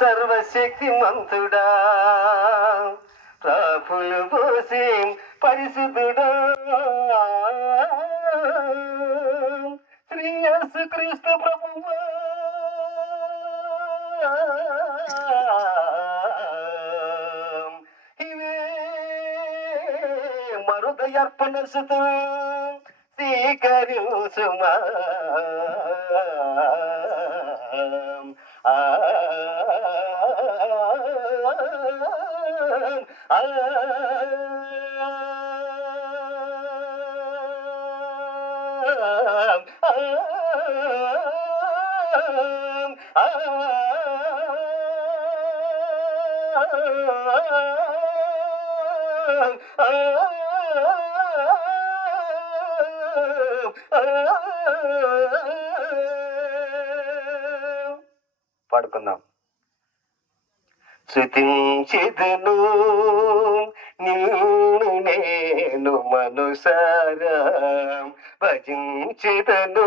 సర్వశక్తిమంతుడా, రాపులు పోసే పరిశుద్ధుడా, శ్రీ యేసుక్రీస్తు ప్రభువా, ఇవే మరుదయర్పణ స్తుతులు స్వీకరించుమా. పాడుకుందాం. స్తుతించెదను నిన్ను నేను మనసారా, భజించెదను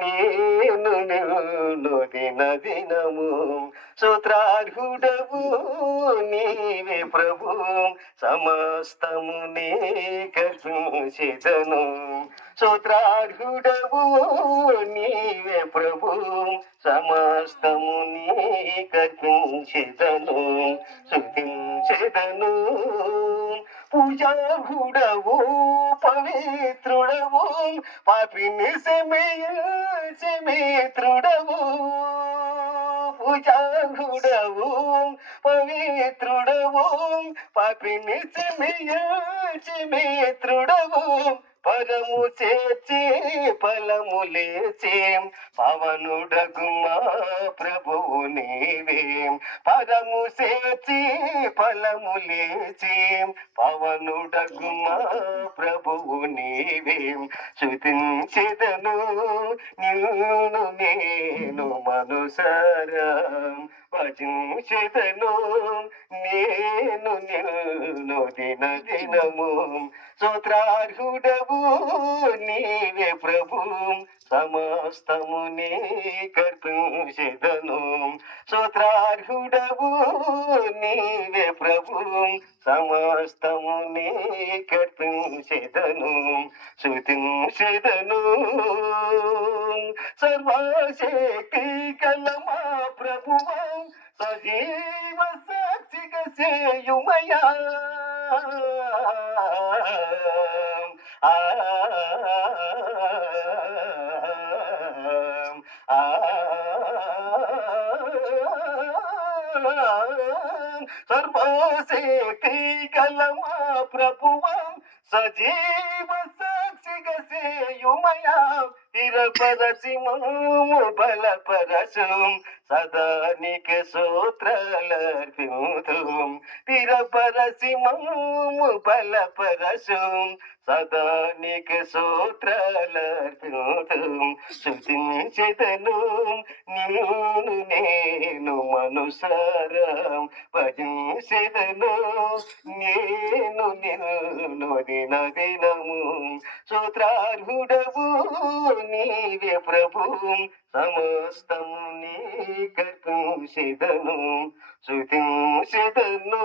నేను నిన్ను దినదినము. స్తోత్రార్హుడవు నీవే ప్రభు, సమస్తము నీకర్పించెదను. స్తోత్రార్హుడవు నీవే ప్రభు, సమస్తము నీకర్పించెదను. స్తుతించెదను. పూజార్హుడవు పవిత్రుడవు, పాపిని క్షమించే మిత్రుడవు. పూజార్హుడవు పవిత్రుడవు, పాపిని క్షమించే మిత్రుడవు. పరము చేర్చి ఫలములేచే పవనుడగు మా ప్రభువు నీవే. పరము చేర్చి ఫలములేచే పవనుడగు మా ప్రభువు నీవే. స్తుతించెదను నిన్ను నేను మనసారా, భజించెదను నేను నిన్ను దినదినము. స్తోత్రార్హుడవు నీవే ప్రభు, సమస్తము నీకర్పించెదను. స్తోత్రార్హుడవు నీవే ప్రభు, సమస్తము నీకర్పించెదను. స్తుతించెదను. సర్వశక్తి గల మా ప్రభువా, సజీవ సాక్షిగా చేయుమయా. సర్వశక్తి గల మా ప్రభువా, సజీవ సాక్షిగా చేయుమయా. స్థిరపరచి మమ్ము బలపరచు, సదా నీకే స్తోత్రాలర్పింతుం. స్థిరపరచి మమ్ము బలపరచు, సదా నీకే స్తోత్రాలర్పింతుం. స్తుతించెదను నిన్ను నేను మనసారా, భజించెదను నేను నిన్ను దినదినము. స్తోత్రార్హుడవు నీవే ప్రభు, సమస్తము నీకర్పించెదను. స్తుతించెదను.